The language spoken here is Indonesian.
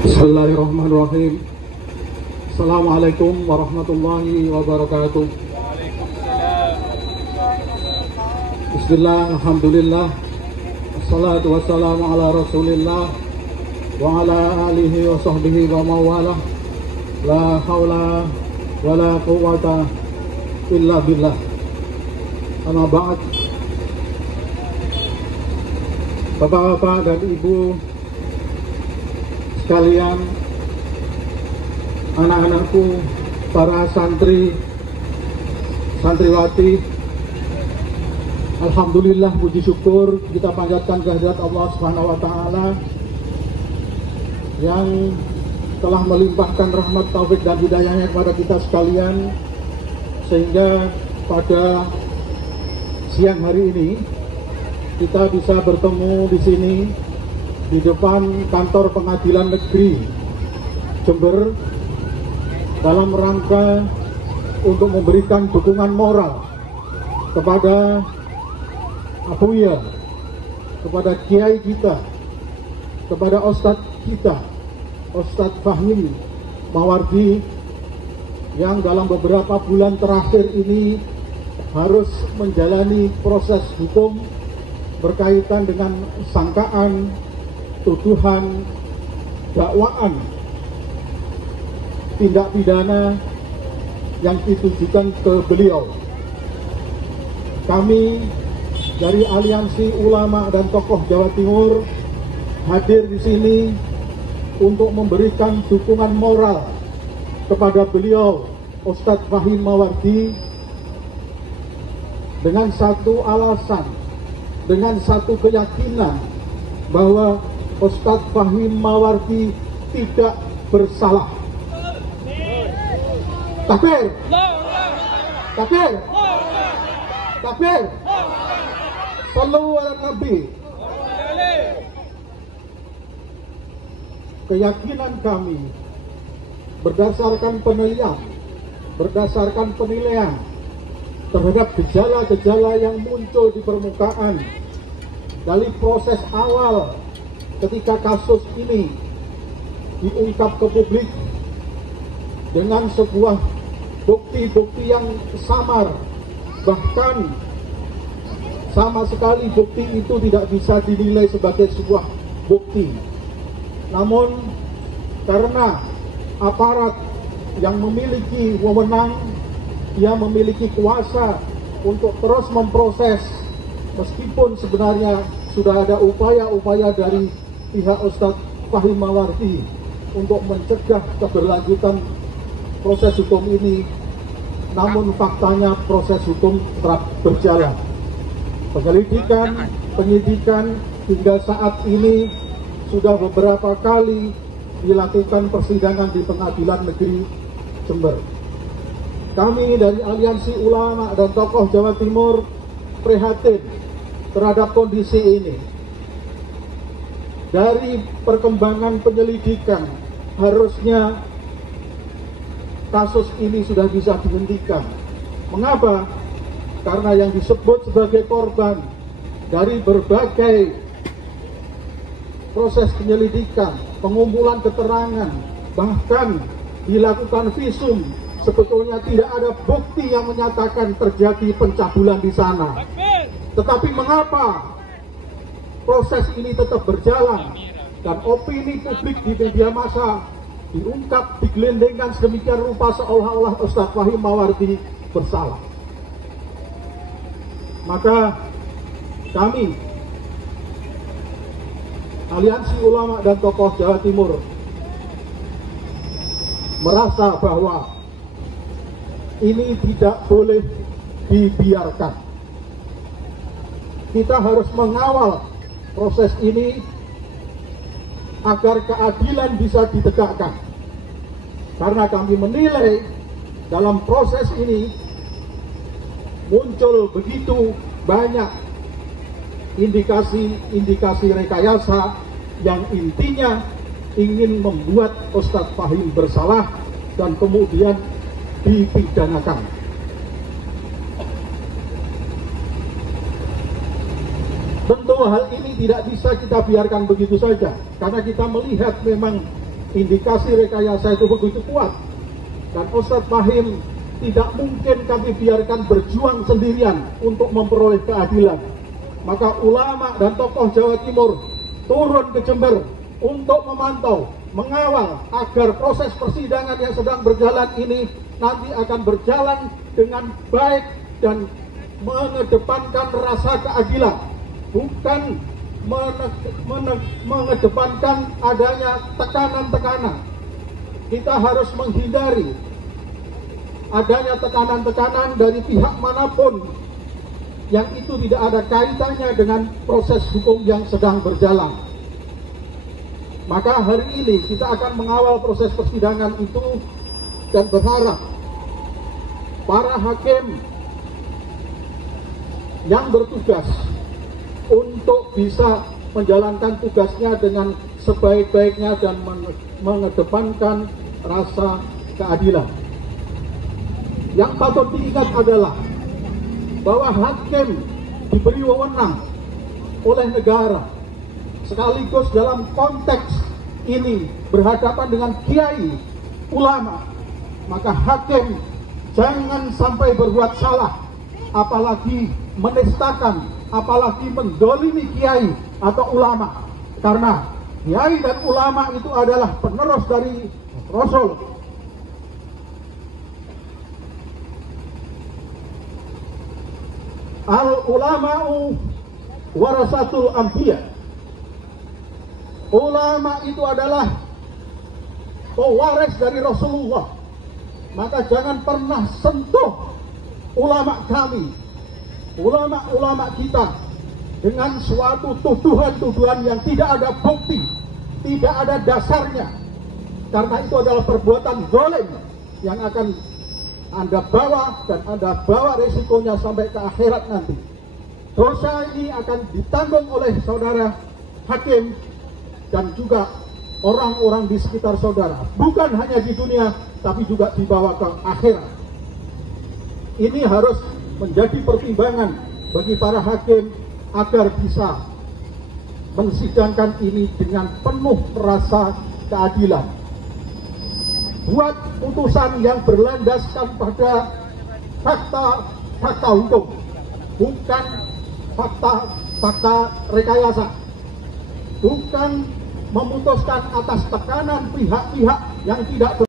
Bismillahirrahmanirrahim. Assalamualaikum warahmatullahi wabarakatuh. Bismillah, alhamdulillah, assalatu wassalamu ala rasulillah wa ala alihi wa sahbihi wa mawalah. La hawla wa la quwwata illa billah. Amma ba'd. Bapak-bapak dan ibu sekalian, anak-anakku, para santri, santriwati, alhamdulillah, puji syukur kita panjatkan kehadirat Allah Subhanahu wa taala yang telah melimpahkan rahmat, taufik dan hidayahnya kepada kita sekalian, sehingga pada siang hari ini kita bisa bertemu di sini di depan kantor Pengadilan Negeri Jember dalam rangka untuk memberikan dukungan moral kepada Abuya, kepada kiai kita, kepada Ustadz kita, Ustadz Fahim Mawardi, yang dalam beberapa bulan terakhir ini harus menjalani proses hukum berkaitan dengan sangkaan, tuduhan, dakwaan tindak pidana yang ditujukan ke beliau. Kami dari Aliansi Ulama dan Tokoh Jawa Timur hadir di sini untuk memberikan dukungan moral kepada beliau, Ustadz Fahim Mawardi, dengan satu alasan, dengan satu keyakinan bahwa Ustadz Fahim Mawardi tidak bersalah. Takbir! Takbir! Takbir! Sallu ala Nabi. Keyakinan kami berdasarkan penilaian, berdasarkan penilaian terhadap gejala-gejala yang muncul di permukaan dari proses awal ketika kasus ini diungkap ke publik dengan sebuah bukti-bukti yang samar, bahkan sama sekali bukti itu tidak bisa dinilai sebagai sebuah bukti. Namun karena aparat yang memiliki wewenang, dia memiliki kuasa untuk terus memproses, meskipun sebenarnya sudah ada upaya-upaya dari pihak Ustadz Fahim Mawardi untuk mencegah keberlanjutan proses hukum ini, namun faktanya proses hukum tetap berjalan. Penyelidikan, penyidikan hingga saat ini sudah beberapa kali dilakukan persidangan di Pengadilan Negeri Jember. Kami dari Aliansi Ulama dan Tokoh Jawa Timur prihatin terhadap kondisi ini. Dari perkembangan penyelidikan, harusnya kasus ini sudah bisa dihentikan. Mengapa? Karena yang disebut sebagai korban dari berbagai proses penyelidikan, pengumpulan keterangan, bahkan dilakukan visum, sebetulnya tidak ada bukti yang menyatakan terjadi pencabulan di sana. Tetapi mengapa proses ini tetap berjalan dan opini publik di media massa diungkap, digelendengkan sedemikian rupa seolah-olah Ustadz Fahim Mawardi bersalah? Maka kami, Aliansi Ulama dan Tokoh Jawa Timur, merasa bahwa ini tidak boleh dibiarkan. Kita harus mengawal proses ini agar keadilan bisa ditegakkan. Karena kami menilai dalam proses ini muncul begitu banyak indikasi-indikasi rekayasa yang intinya ingin membuat Ustadz Fahim bersalah dan kemudian dipidanakan. Tentu hal ini tidak bisa kita biarkan begitu saja, karena kita melihat memang indikasi rekayasa itu begitu kuat, dan Ustadz Fahim tidak mungkin kami biarkan berjuang sendirian untuk memperoleh keadilan. Maka ulama dan tokoh Jawa Timur turun ke Jember untuk memantau, mengawal agar proses persidangan yang sedang berjalan ini nanti akan berjalan dengan baik dan mengedepankan rasa keadilan, bukan mengedepankan adanya tekanan-tekanan. Kita harus menghindari adanya tekanan-tekanan dari pihak manapun yang itu tidak ada kaitannya dengan proses hukum yang sedang berjalan. Maka hari ini kita akan mengawal proses persidangan itu dan berharap para hakim yang bertugas untuk bisa menjalankan tugasnya dengan sebaik-baiknya dan mengedepankan rasa keadilan. Yang patut diingat adalah bahwa hakim diberi wewenang oleh negara, sekaligus dalam konteks ini berhadapan dengan kiai ulama, maka hakim jangan sampai berbuat salah, apalagi menistakan, apalagi mendolimi kiai atau ulama, karena kiai dan ulama itu adalah penerus dari Rasul. Al-ulama'u warasatul anbiya. Ulama itu adalah pewaris dari Rasulullah. Maka jangan pernah sentuh ulama kami, ulama-ulama kita, dengan suatu tuduhan-tuduhan yang tidak ada bukti, tidak ada dasarnya. Karena itu adalah perbuatan zalim yang akan Anda bawa, dan Anda bawa resikonya sampai ke akhirat nanti. Dosa ini akan ditanggung oleh saudara hakim dan juga orang-orang di sekitar saudara, bukan hanya di dunia tapi juga dibawa ke akhirat. Ini harus menjadi pertimbangan bagi para hakim agar bisa mensidangkan ini dengan penuh rasa keadilan. Buat putusan yang berlandaskan pada fakta hukum, bukan fakta rekayasa, bukan memutuskan atas tekanan pihak-pihak yang tidak